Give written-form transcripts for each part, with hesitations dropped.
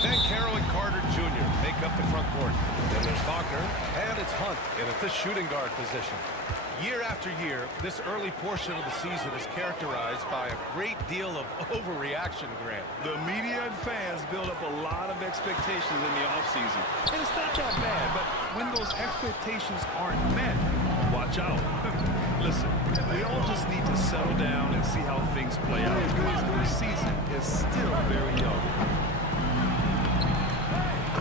Carroll and Carter Jr. make up the front court. Then there's Wagner, and it's Hunt in at the shooting guard position. Year after year, this early portion of the season is characterized by a great deal of overreaction, Grant. The media and fans build up a lot of expectations in the offseason. And it's not that bad, but when those expectations aren't met, watch out. Listen, we all just need to settle down and see how things play out because the season is still very young.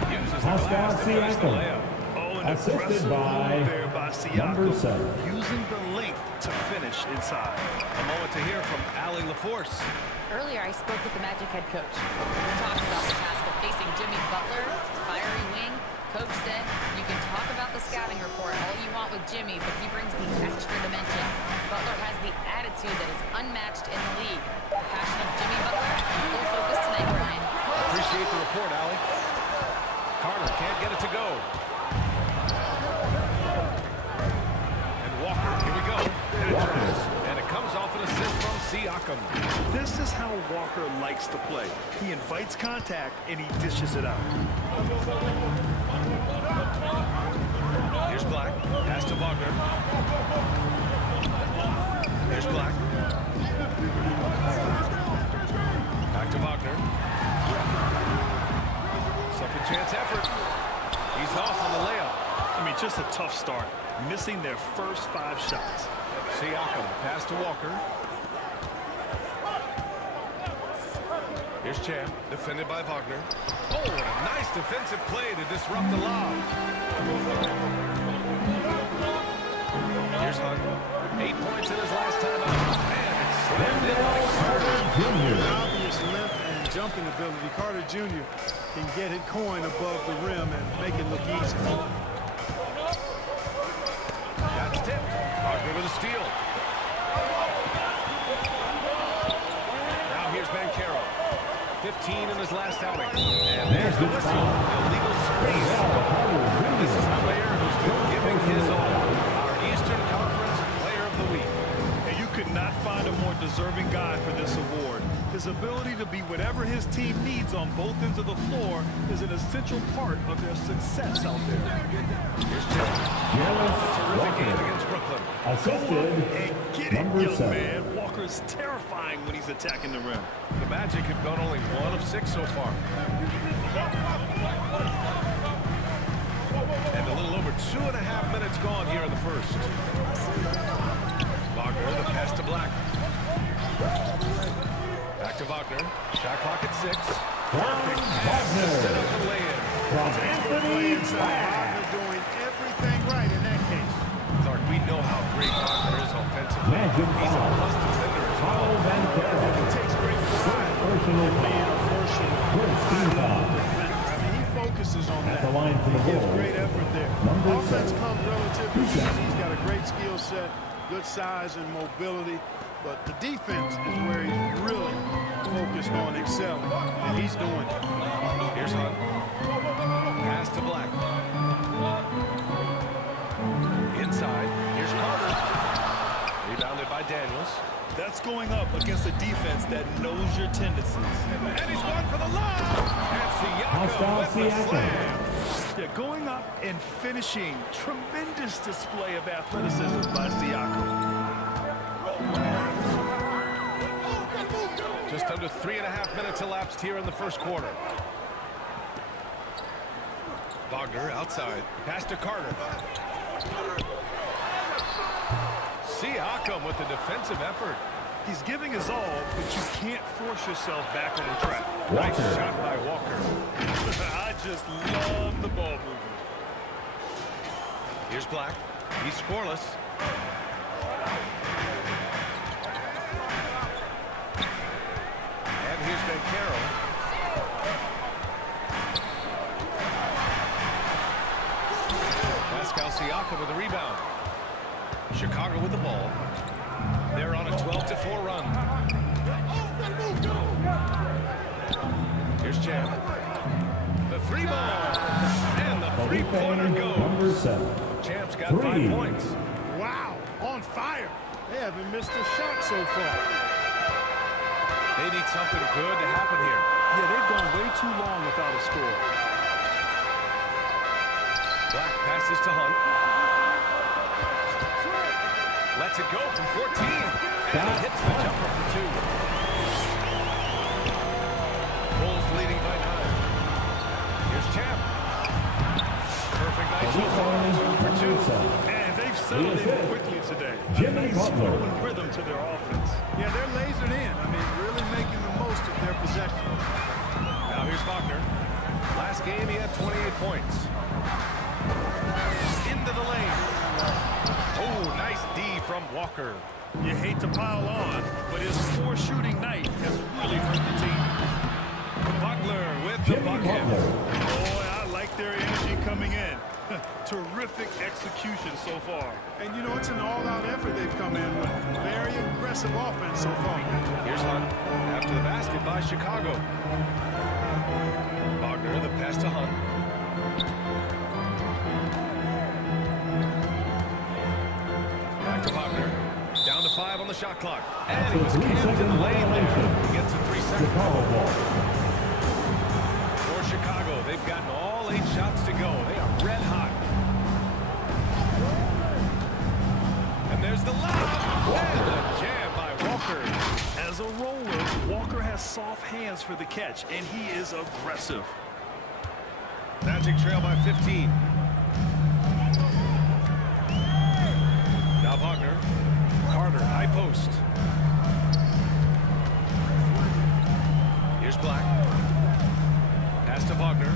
Uses the glass to finish the layup. Assisted by number 7. Using the length to finish inside. A moment to hear from Allie LaForce. Earlier, I spoke with the Magic head coach. We talked about the task of facing Jimmy Butler, fiery wing. Coach said, you can talk about the scouting report all you want with Jimmy, but he brings the extra dimension. Butler has the attitude that is unmatched in the league. The passion of Jimmy Butler in full focus tonight, Brian. Appreciate the report, Allie. Carter can't get it to go. Here we go. And it comes off an assist from Siakam. This is how Walker likes to play. He invites contact and he dishes it out. Here's Black. Pass to Wagner. Here's Black. Back to Wagner. Second chance effort. He's off on the layup. I mean, just a tough start. Missing their first 5 shots. Siakam, pass to Walker. Here's Champ, defended by Wagner. Oh, and a nice defensive play to disrupt the lob. Here's Hunt. 8 points in his last time out. Man, it's slammed in by Carter Jr. Obvious length and jumping ability. Carter Jr. can get it going above the rim and make it look easy. That's tipped. Wagner with a steal. Now here's Carroll. 15 in his last outing. And there's the whistle. Illegal squeeze. This is a player who's been giving his all. Our Eastern Conference Player of the Week. And you could not find a more deserving guy for this award. His ability to be whatever his team needs on both ends of the floor is an essential part of their success out there. Here's terrific game against Brooklyn. Assisted And get it, number young 7. man. Walker's terrifying when he's attacking the rim. The Magic have gone only 1 of 6 so far. And a little over 2.5 minutes gone here in the first. Wagner, the pass to Black. Back to Wagner. Shot clock at 6. Perfect pass instead of the lay-in. From Anthony Wagner doing everything right in that case. Clark, we know how great Wagner is offensively. Magic He's a foul. plus defender as well. It takes great pride in being a first team foul. I mean, he focuses on At that. the line for the He gives goal. great effort there. Number Offense 7. comes relatively easy. He's got a great skill set, good size and mobility. But the defense is where he's really focused on excelling, and he's doing it. Here's Hunt. Pass to Black. Inside. Here's Carter. Rebounded by Daniels. That's going up against a defense that knows your tendencies. And he's going for the lob. And Siakam with the slam. They're going up and finishing. Tremendous display of athleticism by Siakam. Just under 3.5 minutes elapsed here in the first quarter. Wagner outside. Pass to Carter. Siakam with the defensive effort. He's giving his all, but you can't force yourself back on the track. Nice shot by Walker. I just love the ball movement. Here's Black. He's scoreless. And here's Carroll. Pascal Siakam with a rebound. Chicago with the ball. They're on a 12-4 run. Here's Champ. The 3 ball. And the three-pointer goes. Number 7. Champ's got 3. 5 points. Wow, on fire. They haven't missed a shot so far. They need something good to happen here. Yeah, they've gone way too long without a score. Black passes to Hunt. Lets it go from 14. And he hits the jumper for 2. Bulls leading by 9. Here's Champ. Perfect night so far. 2 for 2. And they've settled in quickly today. Jimmy A nice Butler. flow and rhythm to their offense. Yeah, they're lasered in. I mean, really making the most of their possession. Now here's Wagner. Last game he had 28 points. Into the lane. Oh, nice D from Walker. You hate to pile on, but his 4 shooting night has really hurt the team. Butler with the Jimmy bucket. Butler. Boy, I like their energy coming in. Terrific execution so far. And, you know, it's an all-out effort they've come in with. Very aggressive offense so far. Here's Hunt. After the basket by Chicago. Wagner, the pass to Hunt. Back to Wagner. Down to 5 on the shot clock. And he was camped in the lane there. He gets a 3-second ball. For Chicago, they've gotten all 8 shots to go. They are red hot. And there's the lob. And the jam by Walker. As a roller, Walker has soft hands for the catch, and he is aggressive. Magic trail by 15. Now Wagner. Carter, high post. Here's Black. Pass to Wagner.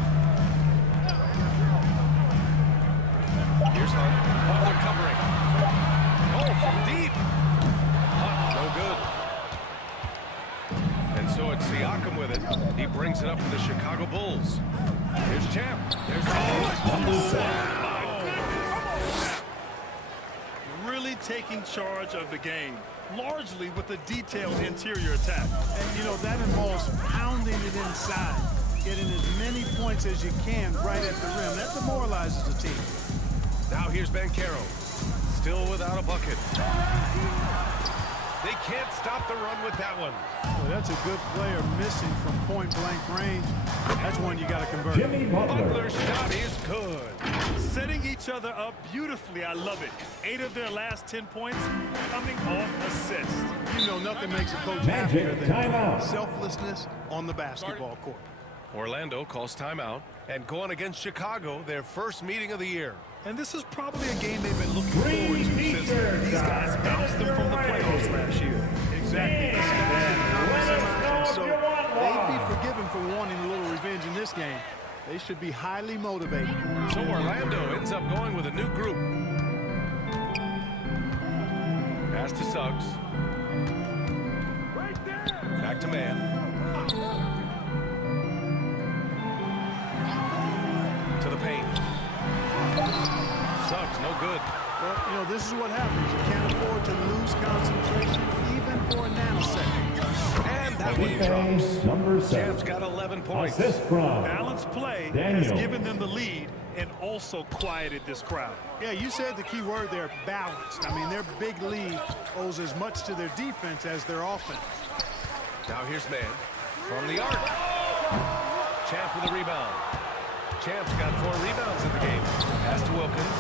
Here's Hunt. Butler covering. Oh, from deep. Hunt, no good. And so it's Siakam with it. He brings it up for the Chicago Bulls. Here's Champ. There's Really taking charge of the game, largely with a detailed interior attack. And, you know, that involves pounding it inside, getting as many points as you can right at the rim. That demoralizes the team. Now here's Banchero. Still without a bucket. They can't stop the run with that one. Well, that's a good player missing from point-blank range. That's one you got to convert. Jimmy Butler. Butler's shot is good. Setting each other up beautifully. I love it. 8 of their last 10 points coming off assists. You know, nothing makes a coach Magic happier than timeout. selflessness on the basketball court. Orlando calls timeout and going against Chicago, their first meeting of the year. And this is probably a game they've been looking forward to since these guys bounced them from the playoffs last year. Exactly. And so they'd be forgiven for wanting a little revenge in this game. They should be highly motivated. So Orlando ends up going with a new group. Pass to Suggs. Back to Man. To the paint. Suggs, no good. Well, you know, this is what happens. You can't afford to lose concentration even for a nanosecond. And that one drops. Defense number 7. Champ's got 11 points. Assist from Balanced play Daniels. has given them the lead and also quieted this crowd. Yeah, you said the key word there, balanced. I mean, their big lead owes as much to their defense as their offense. Now here's Man from the arc. Champ with a rebound. Champ's got 4 rebounds in the game. Pass to Wilkins.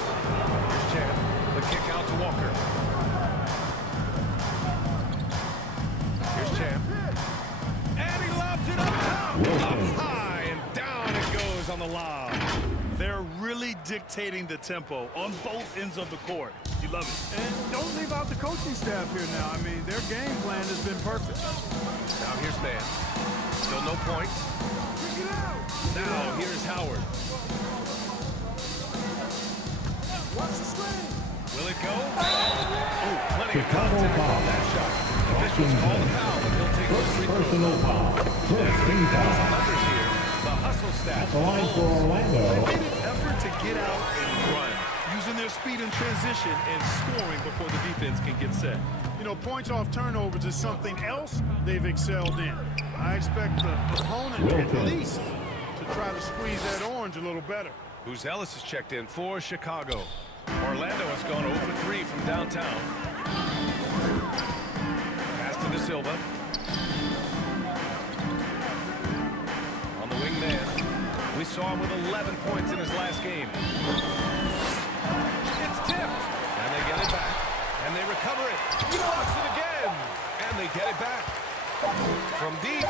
Here's Champ. The kick out to Walker. Here's Champ. And he lobs it up top. Up high and down it goes on the lob. They're really dictating the tempo on both ends of the court. You love it. And don't leave out the coaching staff here now. I mean, their game plan has been perfect. Now here's Man. Still no points. Now here's Howard. Will it go? Oh, plenty of contact on that shot. Officials call the foul, and he'll take First the free throw. personal foul. First team foul. Numbers here. The hustle stats. The line for Orlando. Made an effort to get out and run, using their speed in transition and scoring before the defense can get set. You know, points off turnovers is something else they've excelled in. I expect the opponent at least to try to squeeze that orange a little better. Who's Ellis is checked in for Chicago. Orlando has gone 0 for 3 from downtown. Pass to De Silva. We saw him with 11 points in his last game. It's tipped. And they get it back. And they recover it. He lost it again. And they get it back. From deep.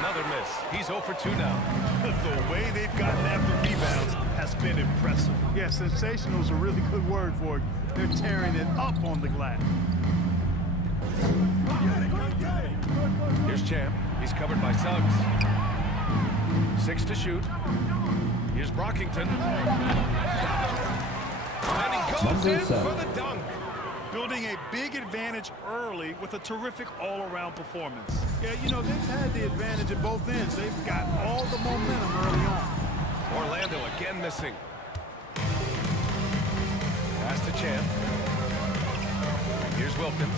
Another miss. He's 0 for 2 now. The way they've gotten after rebounds has been impressive. Yeah, sensational is a really good word for it. They're tearing it up on the glass. Here's Champ. He's covered by Suggs. 6 to shoot. Here's Brockington. And he goes in for the dunk. Building a big advantage early with a terrific all-around performance. Yeah, you know, they've had the advantage at both ends. They've got all the momentum early on. Orlando again missing. Pass to Champ. Here's Wilkins.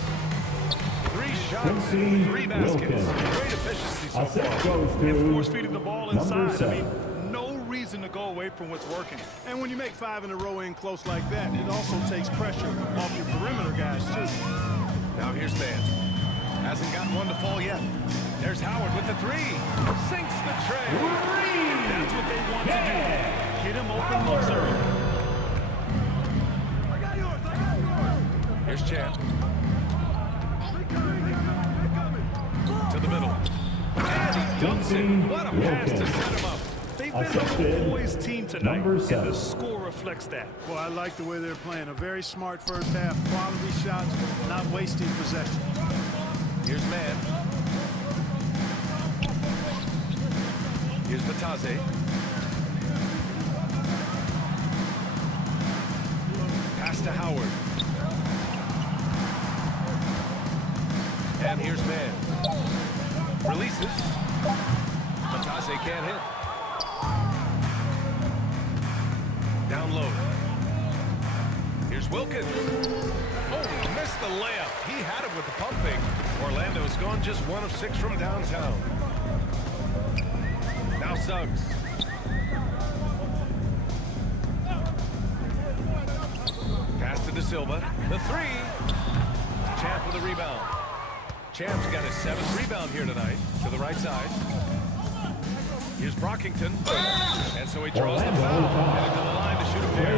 3 shots, 3 baskets. Great efficiency so Assist far. goes And force to feeding the ball number inside. I 7. mean, no reason to go away from what's working. And when you make 5 in a row in close like that, it also takes pressure off your perimeter guys, too. Now here's Mann. Hasn't gotten one to fall yet. There's Howard with the 3. Sinks the tray. That's what they want to do. Get him open looks early. Here's Champ. To the middle. And he dunks it. What a pass to set him up. They've been a Assisted poised team tonight, number and 7. the score reflects that. Well, I like the way they're playing. A very smart first half. Quality shots, not wasting possession. Here's Mann. Here's Batase. Pass to Howard. And here's Mann. Releases. Batase can't hit. Down low. Here's Wilkins. Oh, missed the layup. He had it with the pump fake. Orlando's gone just 1 of 6 from downtown. Now Suggs. Pass to De Silva. The 3. Champ with a rebound. Champ's got his 7th rebound here tonight. To the right side. Here's Brockington. And so he draws the foul. Headed to the line to shoot a pair.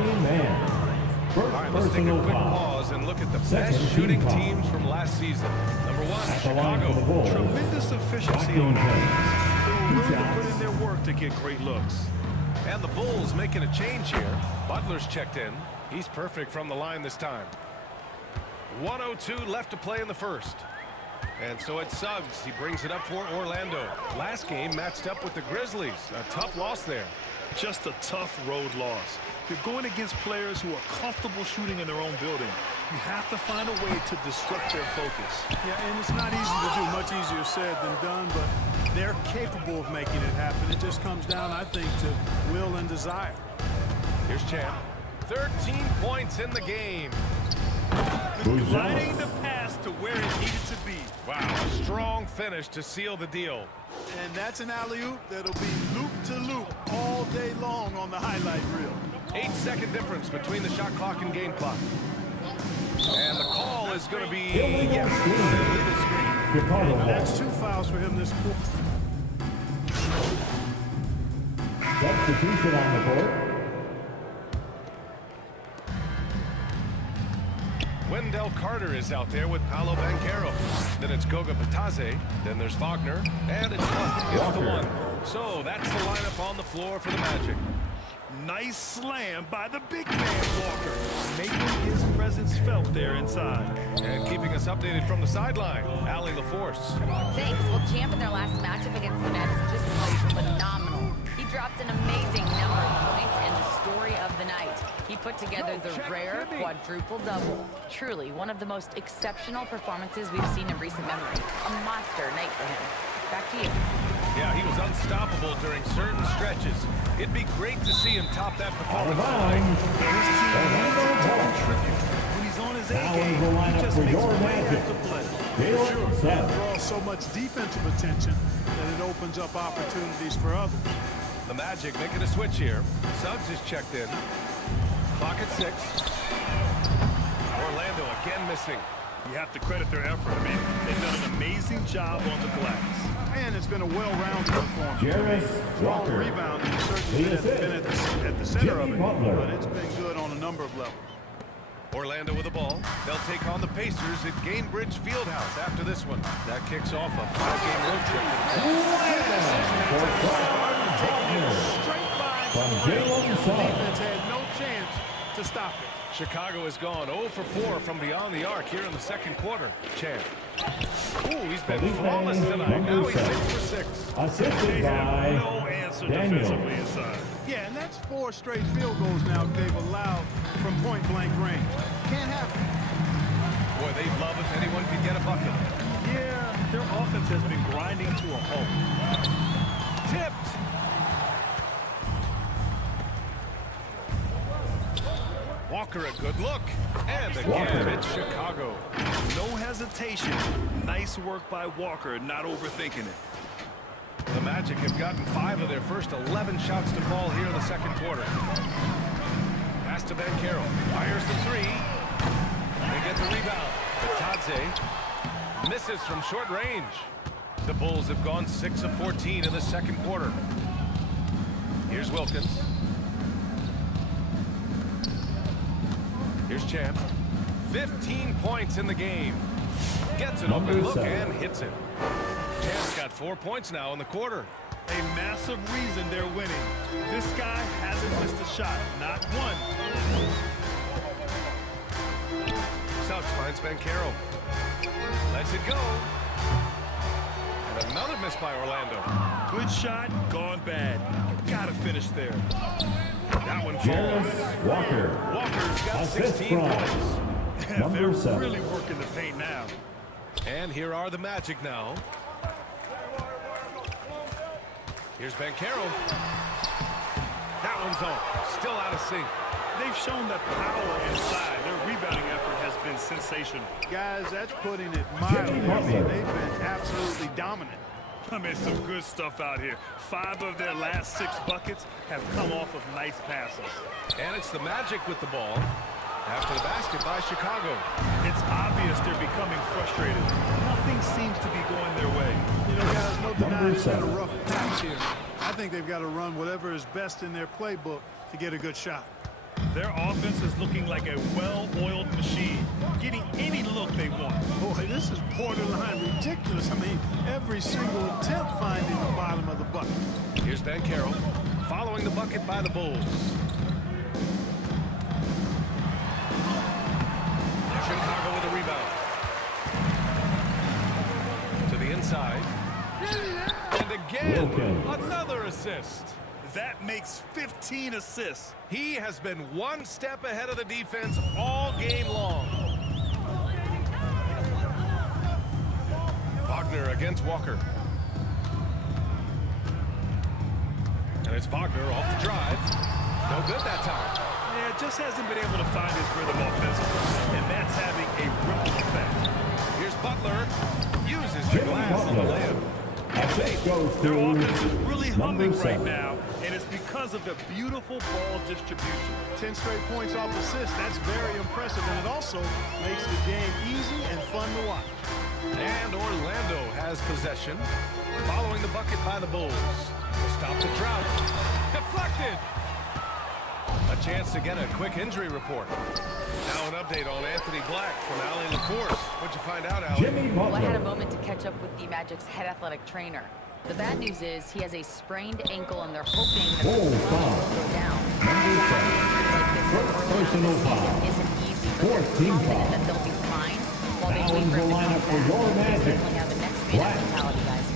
All right, let's take a quick pause and look at the best shooting teams from last season. Number 1, Chicago. Tremendous efficiency on defense. They were willing to put in their work to get great looks. And the Bulls making a change here. Butler's checked in. He's perfect from the line this time. 1:02 left to play in the first. And so it's Suggs. He brings it up for Orlando. Last game matched up with the Grizzlies. A tough loss there. Just a tough road loss. You're going against players who are comfortable shooting in their own building. You have to find a way to disrupt their focus. Yeah, and it's not easy to do. Much easier said than done, but they're capable of making it happen. It just comes down, I think, to will and desire. Here's Champ. 13 points in the game. Gliding the pass to where it needed to be. Wow, a strong finish to seal the deal. And that's an alley-oop that'll be loop-to-loop all day long on the highlight reel. 8-second difference between the shot clock and game clock. And the call is going to be, yes, illegal screen. Chicago ball. That's 2 fouls for him this quarter. Substitution on the court. Wendell Carter is out there with Paolo Banchero. Then it's Goga Batase. Then there's Wagner. And it's Walker. The 1. So that's the lineup on the floor for the Magic. Nice slam by the big man Walker, making his presence felt there inside. And keeping us updated from the sideline, Allie LaForce. Thanks. Well, Champ in their last matchup against the Nets just played phenomenal. He dropped an amazing number of points and the story of the night. He put together the rare quadruple double. Truly one of the most exceptional performances we've seen in recent memory. A monster night for him. Back to you. Yeah, he was unstoppable during certain stretches. It'd be great to see him top that performance tonight. His team needs him to contribute. When he's on his A Now in the game, he lineup just for makes your play Magic. after play. Jalen It Suggs. draws so much defensive attention that it opens up opportunities for others. The Magic making a switch here. Suggs is checked in. Clock at 6. Orlando again missing. You have to credit their effort. I mean, they've done an amazing job on the glass. And it's been a well-rounded performance. Jarvis Strong Walker. rebounding. He's certainly been at the center of Jimmy it, Butler. but it's been good on a number of levels. Orlando with the ball. They'll take on the Pacers at Gainbridge Fieldhouse after this one. That kicks off a 5-game road trip. Straight by From Jalen the Suggs. defense had no chance to stop it. Chicago has gone 0 for 4 from beyond the arc here in the second quarter. Chan. Ooh, he's been flawless tonight. Now he's 6 for 6. Assisted They have by no answer Daniel. defensively inside. Yeah, and that's 4 straight field goals now they've allowed from point-blank range. Can't happen. Boy, they'd love if anyone could get a bucket. Yeah, their offense has been grinding to a halt. Tipped. Walker, a good look. And again, Walker. it's Chicago. No hesitation. Nice work by Walker, not overthinking it. The Magic have gotten 5 of their first 11 shots to fall here in the second quarter. Pass to Banchero. Fires the 3. They get the rebound. Batadze misses from short range. The Bulls have gone 6 of 14 in the second quarter. Here's Wilkins. Here's Champ. 15 points in the game. Gets an open look and hits it. Champ's got 4 points now in the quarter. A massive reason they're winning. This guy hasn't missed a shot, not one. Suggs finds Banchero. Lets it go. And another miss by Orlando. Good shot, gone bad. Gotta finish there. That one Jarvis falls. Walker. Walker's got Assist 16 from points. They're number 7. really working the paint now. And here are the Magic now. Here's Banchero. That one's on. Still out of sync. They've shown that power inside. Their rebounding effort has been sensational. Guys, that's putting it mildly. I mean, they've been absolutely dominant. I mean, some good stuff out here. 5 of their last 6 buckets have come off of nice passes. And it's the Magic with the ball. After the basket by Chicago. It's obvious they're becoming frustrated. Nothing seems to be going their way. You know, guys, no denying they've got a 7. rough patch here. I think they've got to run whatever is best in their playbook to get a good shot. Their offense is looking like a well-oiled machine, getting any look they want. Boy, this is borderline ridiculous. I mean, every single attempt finding the bottom of the bucket. Here's Banchero. Following the bucket by the Bulls. Chicago with a rebound. To the inside. And again, Wilkins. another assist. That makes 15 assists. He has been one step ahead of the defense all game long. Wagner against Walker. And it's Wagner off the drive. No good that time. Yeah, just hasn't been able to find his rhythm offensively, and that's having a ripple effect. Here's Butler. Uses the glass on the layup. Assist goes Their to offense is really humming number right 7. now, and it's because of the beautiful ball distribution. 10 straight points off assists. That's very impressive, and it also makes the game easy and fun to watch. And Orlando has possession. Following the bucket by the Bulls. To stop the drought. Deflected. A chance to get a quick injury report. Now an update on Anthony Black from Allie LaForce. What'd you find out, Allie? Jimmy Well, I had a Butler. moment to catch up with the Magic's head athletic trainer. The bad news is he has a sprained ankle, and they're hoping that the Bull swelling foul. will go down. Number 7. Like this First early on in personal the season foul. isn't easy, but Fourth they're team confident foul. that they'll be fine while they Fouls wait for the him to lineup come for back. your They Magic. certainly have a next man up Black. mentality, guys.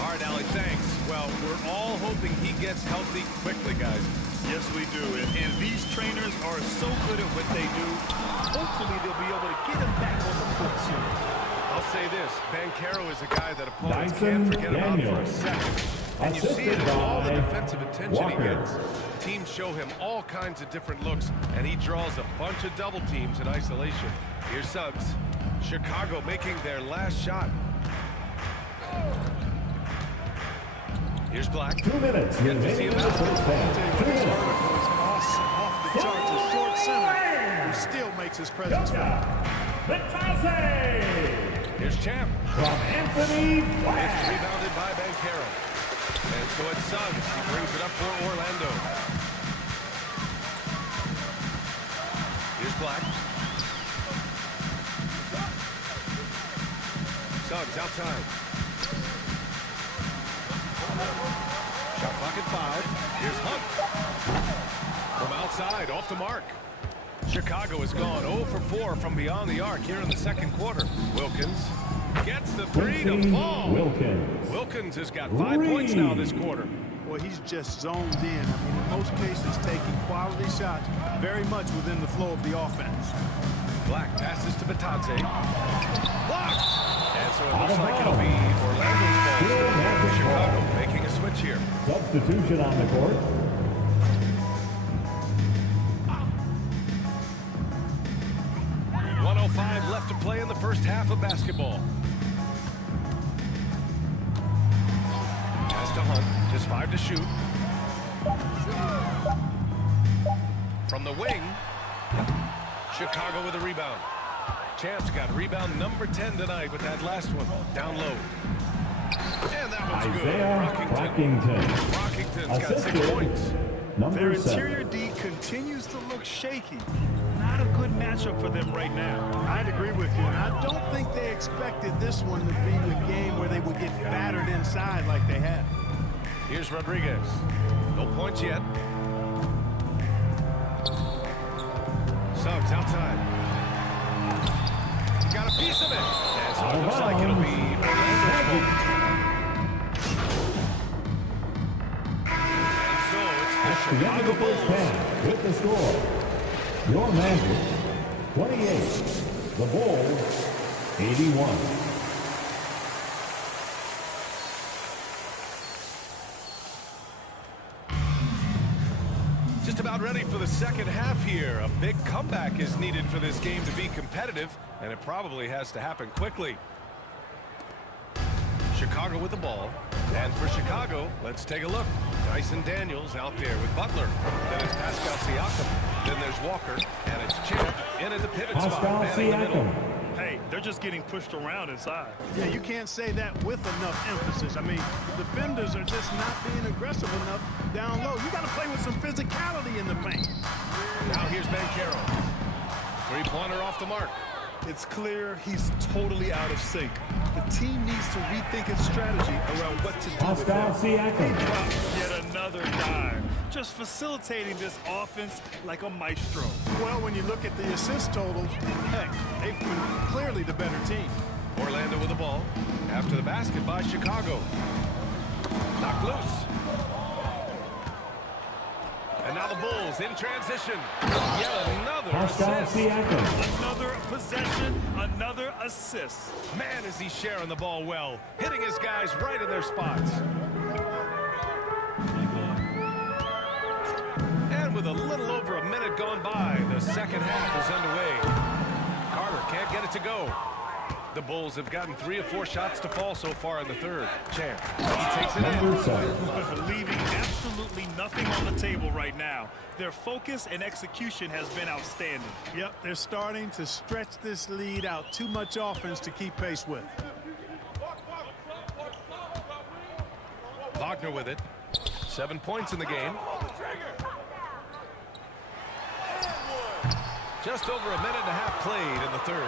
All right, Allie, thanks. Well, we're all hoping he gets healthy quickly, guys. Yes, we do, and these trainers are so good at what they do. Hopefully, they'll be able to get him back on the court soon. I'll say this. Banchero is a guy that opponents Dyson can't forget about for a Daniels. second. And you see it Assisted in all the by defensive attention he Walker. gets. Teams show him all kinds of different looks, and he draws a bunch of double teams in isolation. Here's Suggs. Chicago making their last shot. Here's Black. 2 minutes Get to see remaining in him the out. first half. 2 This minutes. vertical is awesome. Off the charts. A short center who still makes his presence felt. Batadze. Here's Champ. From Anthony It's Black. rebounded by Bancaro. And so it's Suggs. He brings it up for Orlando. Here's Black. Suggs outside. Shot clock at 5. Here's Hunt. From outside, off the mark. Chicago has gone 0 for 4 from beyond the arc here in the second quarter. Wilkins gets the 3 to fall. Wilkins has got 5 points now this quarter. Well, he's just zoned in. I mean, in most cases, taking quality shots very much within the flow of the offense. Black passes to Batadze. Blocked! And so it looks like it'll be Orlando's ball. Chicago making a switch here. Substitution on the court. .105 left to play in the first half of basketball. Pass to Hunt, just 5 to shoot. From the wing, Chicago with a rebound. Champ's got rebound number 10 tonight with that last one. Down low. And that one's Isaiah good. Rockington. Rockington's got 6 points. Their Number 7. interior D continues to look shaky. Not a good matchup for them right now. I'd agree with you, and I don't think they expected this one to be the game where they would get battered inside like they had. Here's Rodriguez. No points yet. Suggs outside. He got a piece of it. And so it looks like it'll be Orlando's ball. And so it's the At the end of the Chicago first Bulls. half, with the score, your Magic 28, the Bulls 81. Just about ready for the second half here. A big comeback is needed for this game to be competitive, and it probably has to happen quickly. Chicago with the ball. And for Chicago, let's take a look. Dyson Daniels out there with Butler. Then it's Pascal Siakam. Then there's Walker. And it's Champ in at the pivot spot. Pascal Man in the middle. Siakam. Hey, they're just getting pushed around inside. Yeah, you can't say that with enough emphasis. I mean, defenders are just not being aggressive enough down low. You got to play with some physicality in the paint. Now here's Bancaro. Three-pointer off the mark. It's clear he's totally out of sync. The team needs to rethink its strategy around what to do with Pascal him. Siakam. Yet another dive. Just facilitating this offense like a maestro. Well, when you look at the assist totals, heck, they've been clearly the better team. Orlando with the ball. After the basket by Chicago. Knocked loose. And now the Bulls in transition. Yet another Pascal assist. Siakam. Another possession, another assist. Man, is he sharing the ball well. Hitting his guys right in their spots. And with a little over a minute gone by, the second half is underway. Carter can't get it to go. The Bulls have gotten 3 of 4 shots to fall so far in the third. Champ, he takes it Number in. 7. But leaving absolutely nothing on the table right now. Their focus and execution has been outstanding. Yep, they're starting to stretch this lead out. Too much offense to keep pace with. Wagner with it. 7 points in the game. Just over a minute and a half played in the third.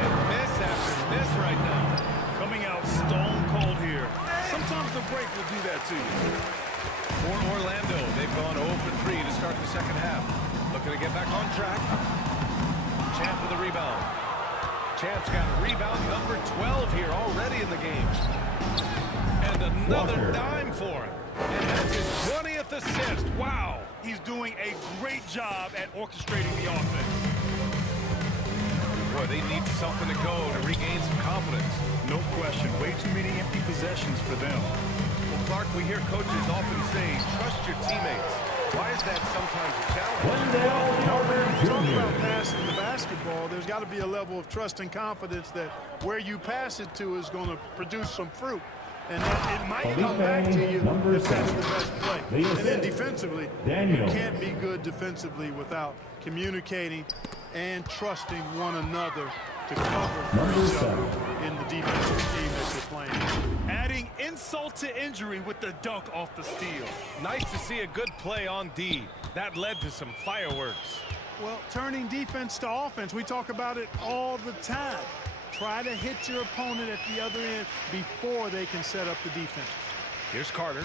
And miss after miss right now. Coming out stone cold here. Sometimes the break will do that to you. For Orlando, they've gone 0 for 3 to start the second half. Looking to get back on track. Champ with a rebound. Champ's got rebound number 12 here already in the game. And another Walker. dime for him. And that's his 20th assist. Wow. He's doing a great job at orchestrating the offense. Boy, they need something to go to regain some confidence. No question. Way too many empty possessions for them. Well, Clark, we hear coaches often say, trust your teammates. Why is that sometimes a challenge? Wendell Carter Talking about Jr. passing the basketball, there's got to be a level of trust and confidence that where you pass it to is going to produce some fruit. And that it might come back to you Number if that's the 7. best play. The And then assist. defensively, Daniels. you can't be good defensively without communicating and trusting one another to cover for Number each other 7. in the defensive scheme that you're playing. Adding insult to injury with the dunk off the steal. Nice to see a good play on D. That led to some fireworks. Well, turning defense to offense, we talk about it all the time. Try to hit your opponent at the other end before they can set up the defense. Here's Carter.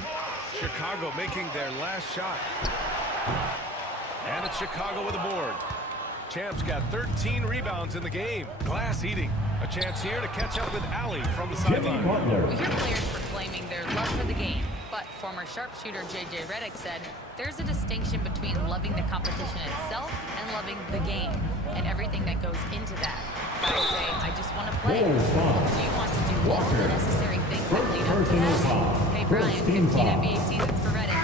Chicago making their last shot. And it's Chicago with a board. Champ's got 13 rebounds in the game. Glass eating. A chance here to catch up with Allie from the sideline. We hear players proclaiming their love for the game, but former sharpshooter J.J. Redick said there's a distinction between loving the competition itself and loving the game and everything that goes into that. Guys say, I just want to play. Do you want to do all the necessary things that lead up to that? Hey, Brian, 15 NBA seasons for Redick.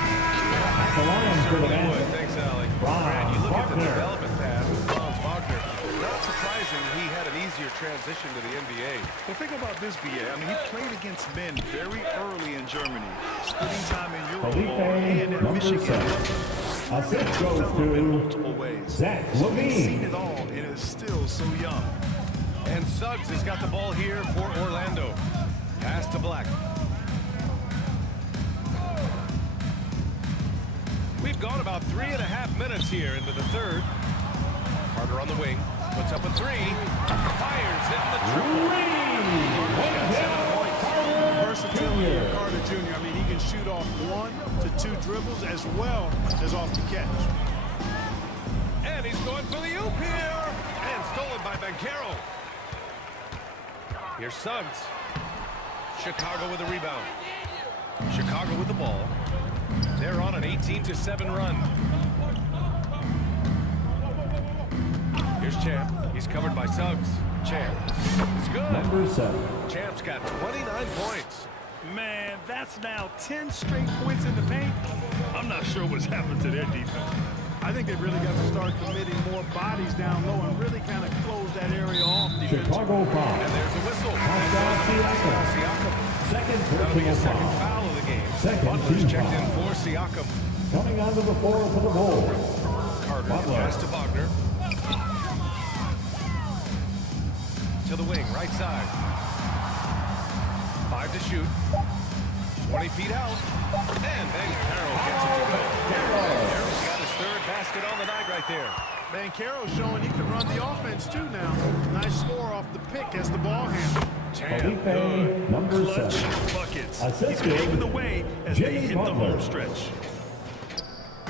Keep going. Thanks, Allie. Brad, you look at the development path with Franz Wagner. Not surprising he had an easier transition to the NBA. Well, think about this, B.A. I mean, he played against men very early in Germany, splitting time in Euroball and at Michigan. Assist goes multiple to ways. Zach So he's seen Levine. it all and is still so young. And Suggs has got the ball here for Orlando. Pass to Black. We've gone about 3.5 minutes here into the third. Carter on the wing. Puts up a three. Fires in the triple. Carter's got 7 points. Versatility of Carter Jr. I mean, he can shoot off 1 to 2 dribbles as well as off the catch. And he's going for the oop here. And stolen by Banchero. Here's Suggs. Chicago with a rebound. Chicago with the ball. They're on an 18-7 run. Here's Champ. He's covered by Suggs. Champ. It's good. Number 7. Champ's got 29 points. Man, that's now 10 straight points in the paint. I'm not sure what's happened to their defense. I think they've really got to start committing more bodies down low and really kind of close that area off defensively. Chicago And foul. there's a whistle. Siakam. Siakam. Second That'll be personal a second foul. foul of the game. Second Butler's team checked in foul. for Siakam. Coming onto the floor for the Bulls. Carter Butler. pass to Wagner. To the wing, right side. 5 to shoot. 20 feet out. And then Carroll gets it to go. Carroll's got his 3rd basket on the night right there. Banchero's showing he can run the offense too now. Nice score off the pick as the ball handler. Champ, good. Felipe, number Clutch 7. buckets. Assisted. He's paving the way as they Jimmy hit the Butler. home stretch.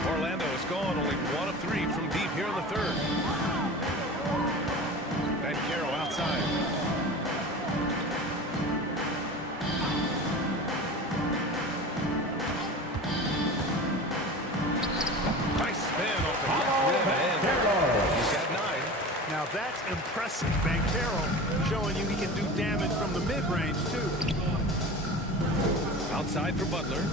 Orlando has gone only 1 of 3 from deep here in the 3rd. Banchero outside. Nice spin off the left rim and he's got 9. Now that's impressive. Banchero showing you he can do damage from the mid-range too. Outside for Butler.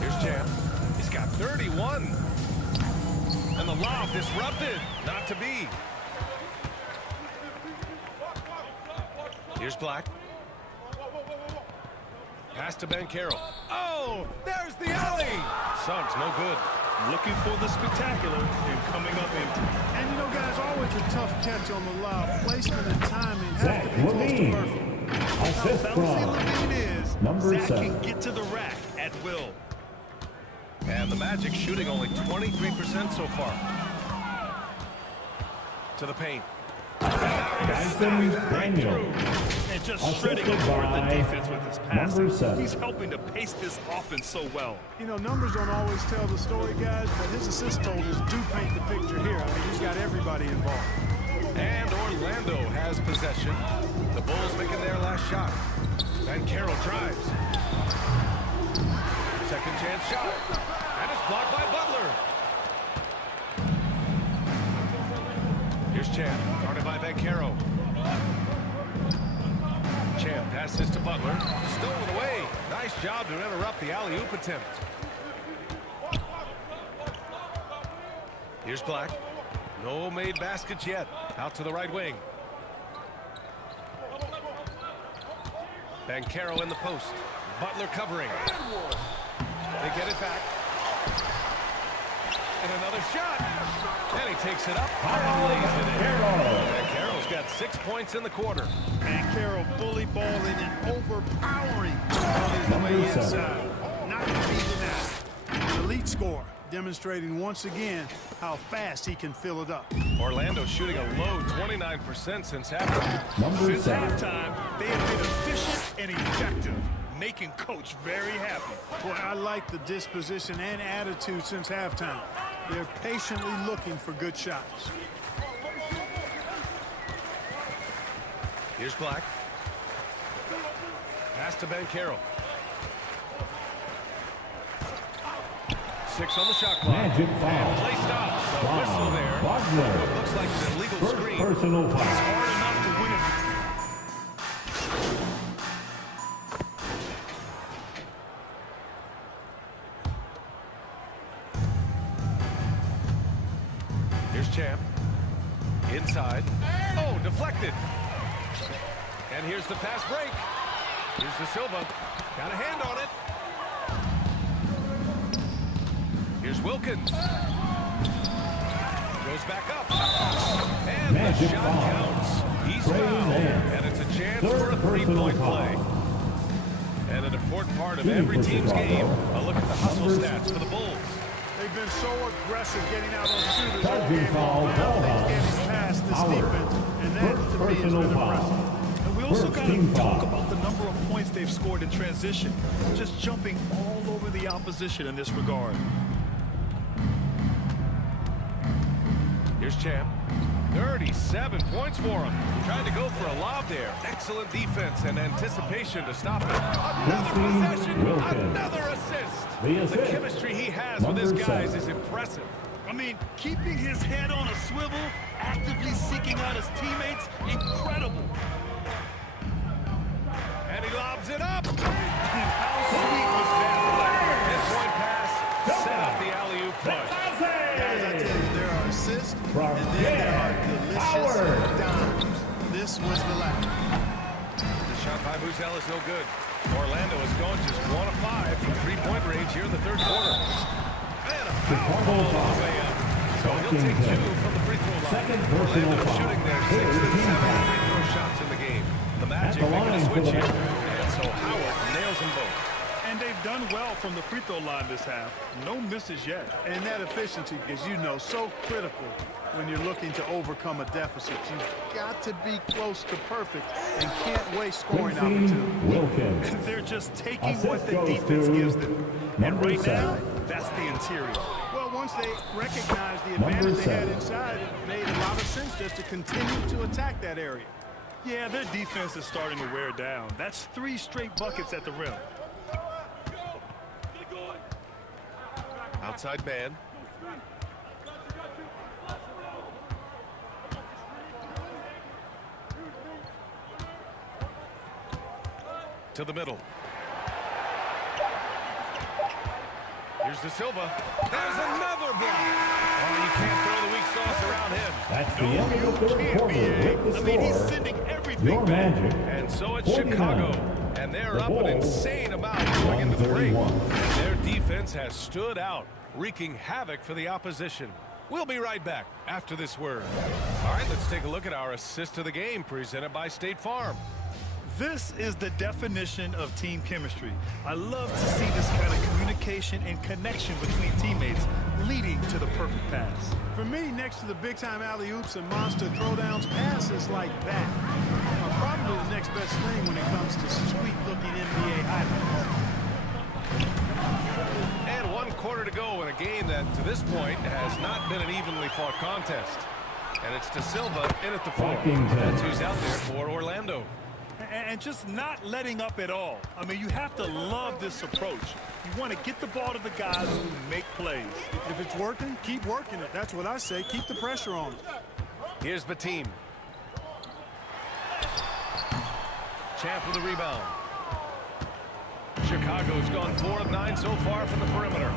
Here's Champ. He's got 31. And the lob disrupted. Not to be. Here's Black. Pass to Banchero. Oh, there's the alley. Suggs, no good. Looking for the spectacular and coming up empty. And you know, guys, always a tough catch on the lob. Placement and timing have Zach to be close to Levine. perfect. Assist Bouncy from Levine is. number Zach 7. can get to the rack at will. And the Magic shooting only 23% so far. To the paint. Dyson Daniel. And just Assisted shredding apart the by defense with his passing. number 7. He's helping to pace this offense so well. You know, numbers don't always tell the story, guys, but his assist totals do paint the picture here. I mean, he's got everybody involved. And Orlando has possession. The Bulls making their last shot. Banchero drives. Second chance shot. And it's blocked by Butler. Here's Champ. Guarded by Banchero. Champ passes to Butler. Stolen away. Nice job to interrupt the alley-oop attempt. Here's Black. No made baskets yet. Out to the right wing. Banchero in the post. Butler covering. They get it back. And another shot. And he takes it up and lays it in. Banchero got 6 points in the quarter. And Carroll bully balling and overpowering on his way inside. Not to be denied. An elite score, demonstrating once again how fast he can fill it up. Orlando shooting a low 29% since halftime. Since halftime, they have been efficient and effective, making Coach very happy. Boy, I like the disposition and attitude since halftime. They're patiently looking for good shots. Here's Black. Pass to Ben Carroll. 6 on the shot clock. Magic foul. And play stops. A whistle there. Wagner. What looks like an illegal First screen. personal It's foul. hard enough to win it. Here's Champ. Inside. Oh, deflected. And here's the fast break. Here's De Silva. Got a hand on it. Here's Wilkins. Goes back up. And Magic the shot foul. counts. He's Trey fouled. Mann. And it's a chance Third for a personal three-point foul. play. And an important part of Shooting every for team's Chicago. game. A look at the hustle Number stats for the Bulls. They've been so aggressive getting out on shooters all Charging game foul, long. foul Nothing's house. getting past this Howard. defense, and that First to me has personal been foul. impressive. And we also First got team to talk foul. about the number of points they've scored in transition. Just jumping all over the opposition in this regard. Here's Champ. 37 points for him. Trying to go for a lob there. Excellent defense and anticipation to stop it. Another possession, Wilkins. another assist. The The assist. chemistry he has with Number his guys 7. is impressive. I mean, keeping his head on a swivel, actively seeking out his teammates, incredible. And he lobs it up. How sweet was that? Pinpoint pass, set up the alley-oop push. Guys, I tell you, there are assists, From and then there are delicious Howard. dimes. This was the last. The shot by Buzel is no good. Orlando is going just 1 of 5 from three-point range here in the third quarter. And a foul ball all the way up. So he'll take 2 from the free throw line. Second personal Orlando foul. shooting their 6th and 7th free throw shots in the game. The Magic the making a line for switch the here. Magic. And so Howard nails them both. And they've done well from the free throw line this half. No misses yet. And that efficiency, as you know, so critical when you're looking to overcome a deficit. You've got to be close to perfect and can't waste scoring opportunities. Wilkins. They're just taking Assist what the goes defense to gives them. And number right now, 7. that's the interior. Well, once they recognized the Number advantage they had 7. inside, it made a lot of sense just to continue to attack that area. Yeah, their defense is starting to wear down. That's 3 straight buckets at the rim. Outside man. To the middle. Here's De Silva. There's another block. Oh, you can't throw the weak sauce around him. That's the end of the third quarter with the I mean, he's score. sending everything Your back. Magic. And so it's 49. Chicago. And they're The up an Bulls, insane amount going into the break. 131. And their defense has stood out, wreaking havoc for the opposition. We'll be right back after this word. All right, let's take a look at our assist of the game presented by State Farm. This is the definition of team chemistry. I love to see this kind of communication and connection between teammates leading to the perfect pass. For me, next to the big-time alley-oops and monster throwdowns, passes like that are probably the next best thing when it comes to sweet-looking NBA highlights. And 1 quarter to go in a game that, to this point, has not been an evenly fought contest. And it's De Silva in at the 4. That's who's out there for Orlando. And just not letting up at all. I mean, you have to love this approach. You want to get the ball to the guys who make plays. If it's working, keep working it. That's what I say. Keep the pressure on it. Here's the team. Champ with the rebound. Chicago's gone 4 of 9 so far from the perimeter.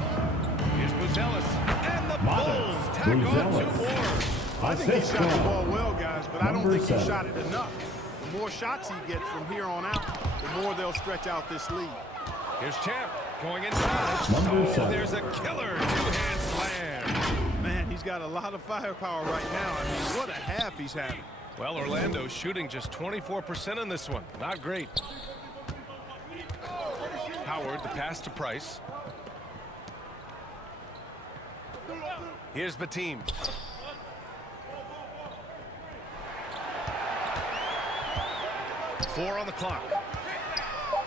Here's Buzelis. And the Bulls tack on 2 more. I think he Assist shot the goal. ball well, guys, but I don't Number think 7. he shot it enough. The more shots he gets from here on out, the more they'll stretch out this lead. Here's Champ going inside. Number 7. There's a killer 2-hand slam. Man, he's got a lot of firepower right now. I mean, what a half he's having. Well, Orlando's shooting just 24% in this one. Not great. Howard, the pass to Price. Here's the team. Four on the clock.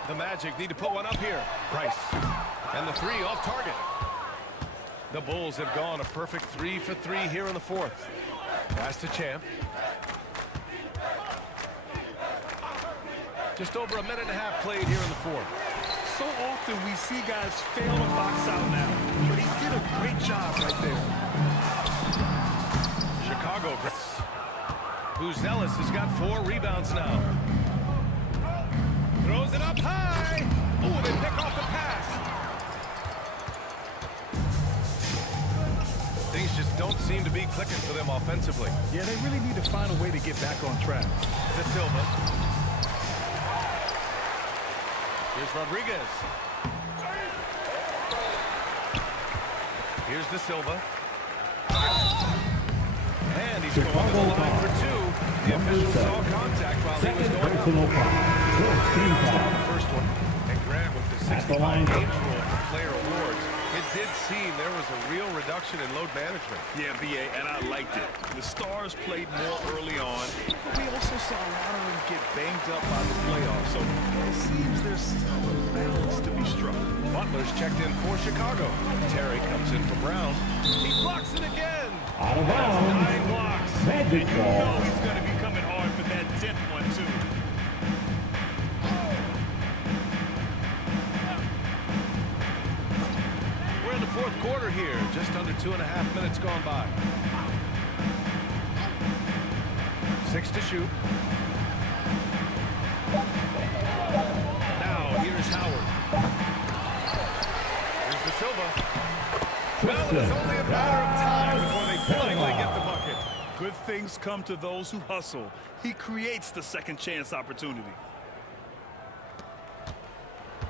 The Magic need to put one up here. Price. And the three off target. The Bulls have gone a perfect 3 for 3 here in the fourth. Pass to Champ. Just over a minute and a half played here in the fourth. So often we see guys fail to box out now, but he did a great job right there. Chicago. Buzelis has got 4 rebounds now. Throws it up high. Ooh, they pick off the pass. Things just don't seem to be clicking for them offensively. Yeah, they really need to find a way to get back on track. De Silva. Here's Rodriguez. Here's De Silva. And he's going to the line for 2. The official saw contact while he was going up. The first one. And Grant with the 65 games rule for player awards. It did seem there was a real reduction in load management. Yeah, BA, and I liked it. The Stars played more early on, but we also saw a lot of them get banged up by the playoffs. So it seems there's still a balance to be struck. Butler's checked in for Chicago. Terry comes in for Brown. He blocks it again. Out of That's bounds. 9 blocks. Magic You ball. know he's going to be coming hard for that 10th one, too. We're in the fourth quarter here. Just under 2.5 minutes gone by. 6 to shoot. Now, here's Howard. Here's De Silva. Well, it's only a matter of time before they finally get the bucket. Good things come to those who hustle. He creates the second chance opportunity.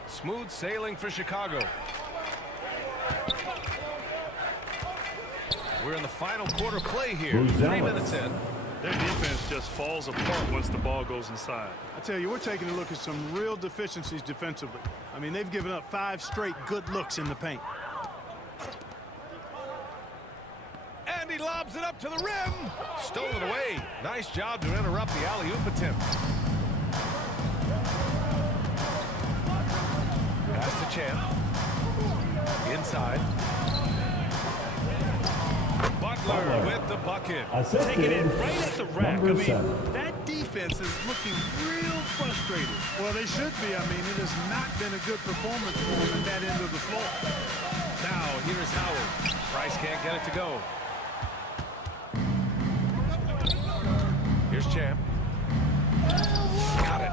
Smooth sailing for Chicago. We're in the final quarter play here. 3 minutes in. Their defense just falls apart once the ball goes inside. I tell you, we're taking a look at some real deficiencies defensively. I mean, they've given up 5 straight good looks in the paint. And he lobs it up to the rim. Stolen away. Nice job to interrupt the alley-oop attempt. Pass to Champ. Inside. Butler with the bucket. Taking it right at the rack. I mean, 7. that defense is looking real frustrated. Well, they should be. I mean, it has not been a good performance for them at that end of the floor. Now, here's Howard. Price can't get it to go. Here's Champ. Got it.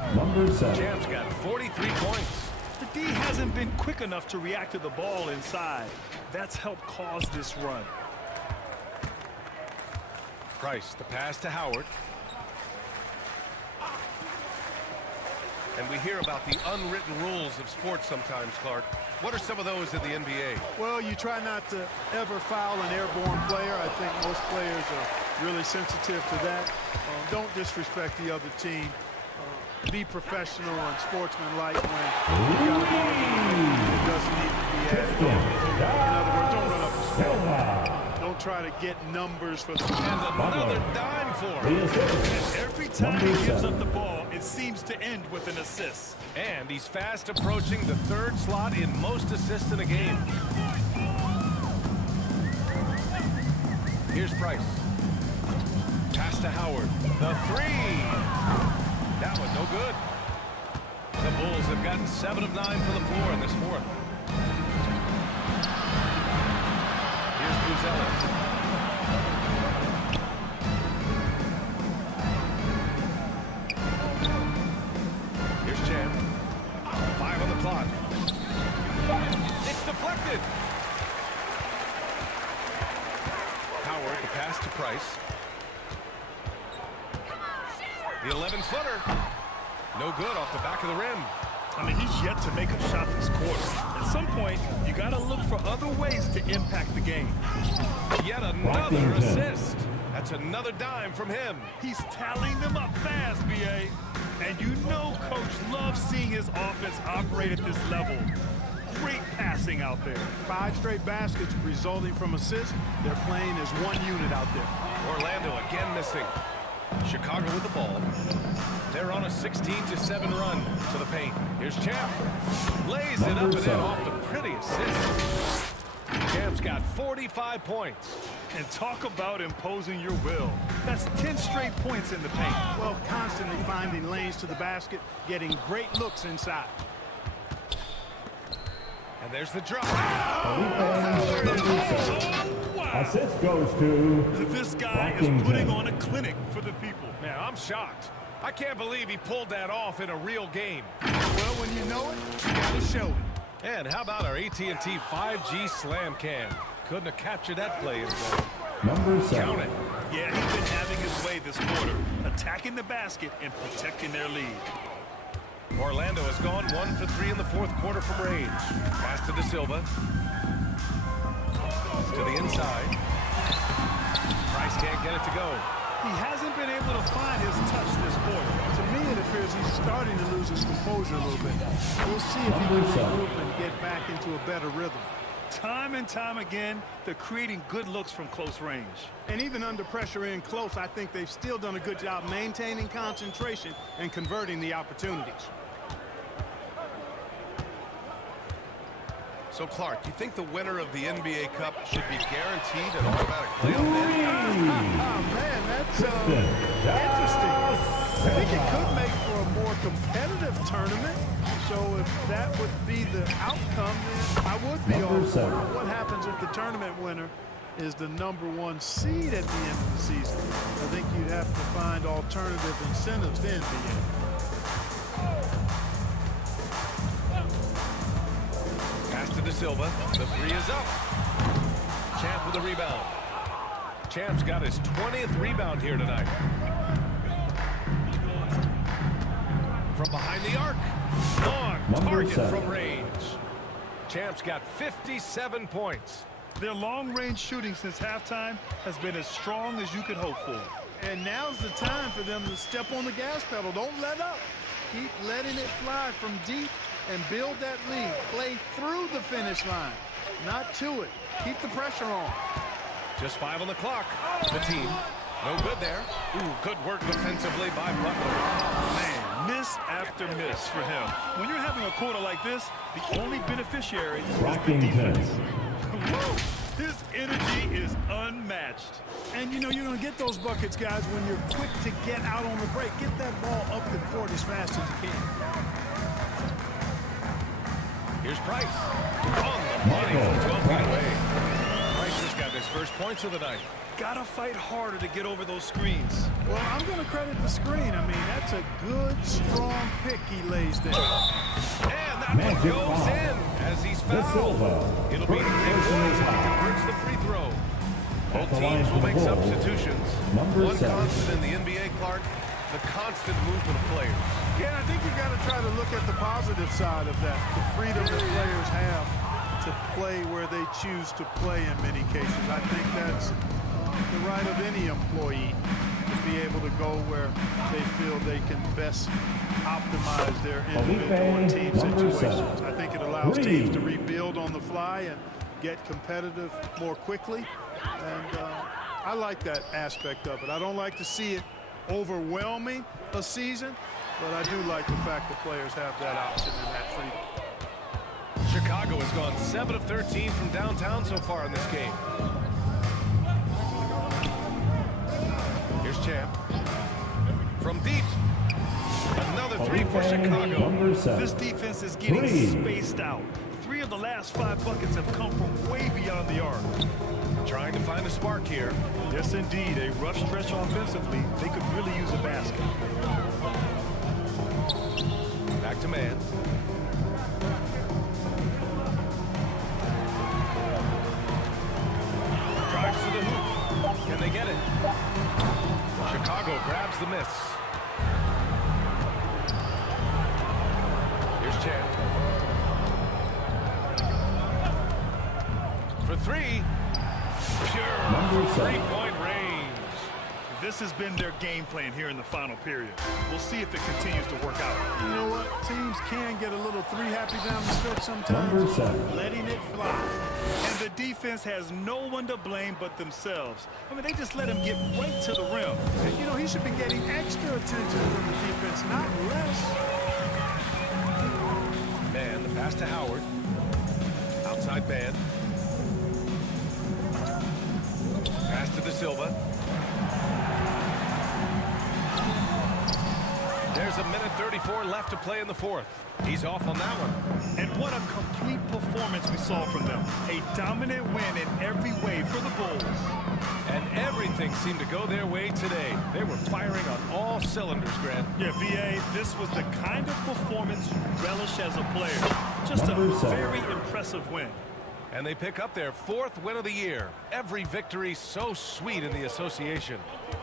7. Champ's got 43 points. The D hasn't been quick enough to react to the ball inside. That's helped cause this run. Price, the pass to Howard. And we hear about the unwritten rules of sports sometimes, Clark. What are some of those in the NBA? Well, you try not to ever foul an airborne player. I think most players are really sensitive to that. Don't disrespect the other team. Be professional and sportsmanlike when you got a ball it doesn't need to be added. In other words, don't run up the score. Don't try to get numbers for the And another dime for him. And every time he gives up the ball, it seems to end with an assist. And he's fast approaching the 3rd slot in most assists in a game. Here's Price. Pass to Howard. The 3. That was no good. The Bulls have gotten 7 of 9 from the floor in this fourth. Here's Buzelis. Here's Champ. 5 on the clock. It's deflected. Howard, the pass to Price. The 11-footer. No good off the back of the rim. I mean, he's yet to make a shot this quarter. At some point, you got to look for other ways to impact the game. Yet another assist. That's That's another dime from him. He's tallying them up fast, B.A. And you know Coach loves seeing his offense operate at this level. Great passing out there. 5 straight baskets resulting from assists. They're playing as one unit out there. Orlando again missing. Chicago with the ball. They're on a 16-7 run to the paint. Here's Champ. Lays it up and in off the pretty assist. Champ's got 45 points. And talk about imposing your will. That's 10 straight points in the paint. Well, constantly finding lanes to the basket, getting great looks inside. And there's the drop. Assist goes to This guy is Washington. putting on a clinic for the people. Man, I'm shocked. I can't believe he pulled that off in a real game. Well, when you know it, you gotta show it. And how about our AT&T 5G slam cam? Couldn't have captured that play as well. number 7. Count it. Yeah, he's been having his way this quarter, attacking the basket and protecting their lead. Orlando has gone 1 for 3 in the fourth quarter from range. Pass to De Silva. To the inside. Price can't get it to go. He hasn't been able to find his touch this quarter. To me, it appears he's starting to lose his composure a little bit. We'll see if he can Number 7. regroup and get back into a better rhythm. Time and time again, they're creating good looks from close range. And even under pressure in close, I think they've still done a good job maintaining concentration and converting the opportunities. So, Clark, you think the winner of the NBA Cup should be guaranteed an automatic playoff bid? Oh, man, that's interesting. I think it could make for a more competitive tournament. So if that would be the outcome, then I would be Number all for 7. it. What happens if the tournament winner is the #1 seed at the end of the season? I think you'd have to find alternative incentives then, BA. Pass to De Silva. The 3 is up. Champ with a rebound. Champ's got his 20th rebound here tonight. From behind the arc. On Number target 7. from range. Champ's got 57 points. Their long-range shooting since halftime has been as strong as you could hope for. And now's the time for them to step on the gas pedal. Don't let up. Keep letting it fly from deep and build that lead. Play through the finish line, not to it. Keep the pressure on. Just 5 on the clock. The team. No good there. Ooh, good work defensively by Butler. Man, miss after miss for him. When you're having a quarter like this, the only beneficiary is the Washington. defense. Whoa, his energy is unmatched. And you know you're going to get those buckets, guys, when you're quick to get out on the break. Get that ball up the court as fast as you can. Here's Price. On the money from 12 feet away. Price just got his first points of the night. Gotta fight harder to get over those screens. Well, I'm going to credit the screen. I mean, that's a good, strong pick he lays there. And that one Magic goes foul. in as he's De fouled. Silva. It'll be 3 points if he converts the free throw. Both the line teams for will the make ball. substitutions. Number One 7. constant in the NBA, Clark, the constant movement of players. Yeah, I think you got to try to look at the positive side of that. The freedom that players have to play where they choose to play in many cases. I think that's the right of any employee to be able to go where they feel they can best optimize their individual and team Number situations. 7. I think it allows 3. teams to rebuild on the fly and get competitive more quickly. And I like that aspect of it. I don't like to see it overwhelming a season, but I do like the fact that players have that option and that freedom. Chicago has gone 7 of 13 from downtown so far in this game. Here's Champ. From deep. Another 3 for Chicago. Number 7. This defense is getting 3. spaced out. 3 of the last 5 buckets have come from way beyond the arc. Trying to find a spark here. Yes, indeed. A rough stretch offensively. They could really use a basket. Back to man. Drives to the hoop. Can they get it? Chicago grabs the miss. Here's Champ. For 3. Pure Number 7. 3-point range. This has been their game plan here in the final period. We'll see if it continues to work out. You know what? Teams can get a little three-happy down the stretch sometimes. Number 7. Letting it fly. And the defense has no one to blame but themselves. I mean, they just let him get right to the rim. And, you know, he should be getting extra attention from the defense, not less. Man, the pass to Howard. Outside man. Pass to De Silva. There's a minute 34 left to play in the fourth. He's off on that one. And what a complete performance we saw from them. A dominant win in every way for the Bulls. And everything seemed to go their way today. They were firing on all cylinders, Grant. Yeah, VA, this was the kind of performance you relish as a player. Just a Number 7. very impressive win. And they pick up their 4th win of the year. Every victory so sweet in the association.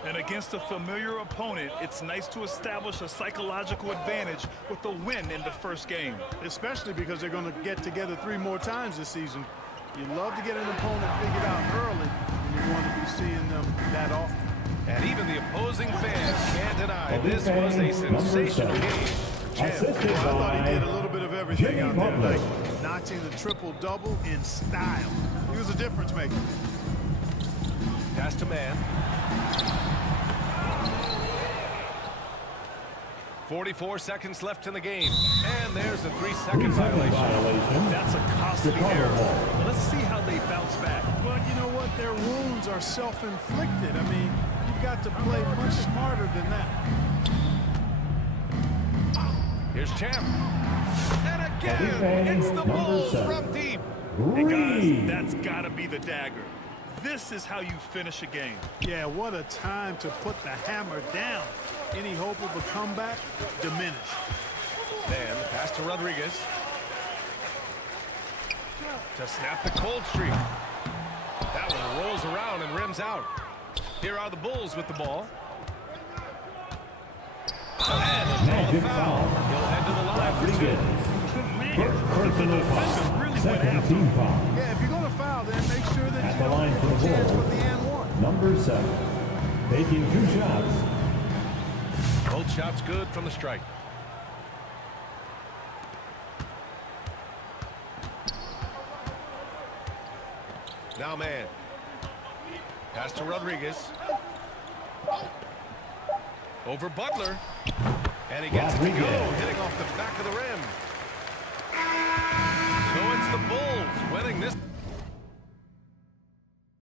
And against a familiar opponent, it's nice to establish a psychological advantage with the win in the first game. Especially because they're going to get together 3 more times this season. You love to get an opponent figured out early, and you want to be seeing them that often. And even the opposing fans can't deny this was a sensational game. Assisted I thought he did a by little bit of everything Jimmy out there Butler. tonight, notching the triple-double in style. He was a difference maker. Pass to man. 44 seconds left in the game. And there's a 3-second violation. That's a costly error. Let's see how they bounce back. But you know what? Their wounds are self-inflicted. I mean, you've got to play much smarter than that. Here's Champ. And again, it's the Number Bulls 7. from deep. Hey guys, Reed. that's got to be the dagger. This is how you finish a game. Yeah, what a time to put the hammer down. Any hope of a comeback diminished. Man, the pass to Rodriguez. To snap the cold streak. That one rolls around and rims out. Here are the Bulls with the ball. And they'll draw the foul. He'll head to the line for 2. First personal foul. Second team foul. Yeah, if you're going to foul, then make sure that At you the don't line take for the a chance Bulls. with the and one. Number 7. Taking 2 shots. Both shots good from the strike. Now man. Pass to Rodriguez. Over Butler. And he gets it to go, hitting off the back of the rim. So it's the Bulls winning this.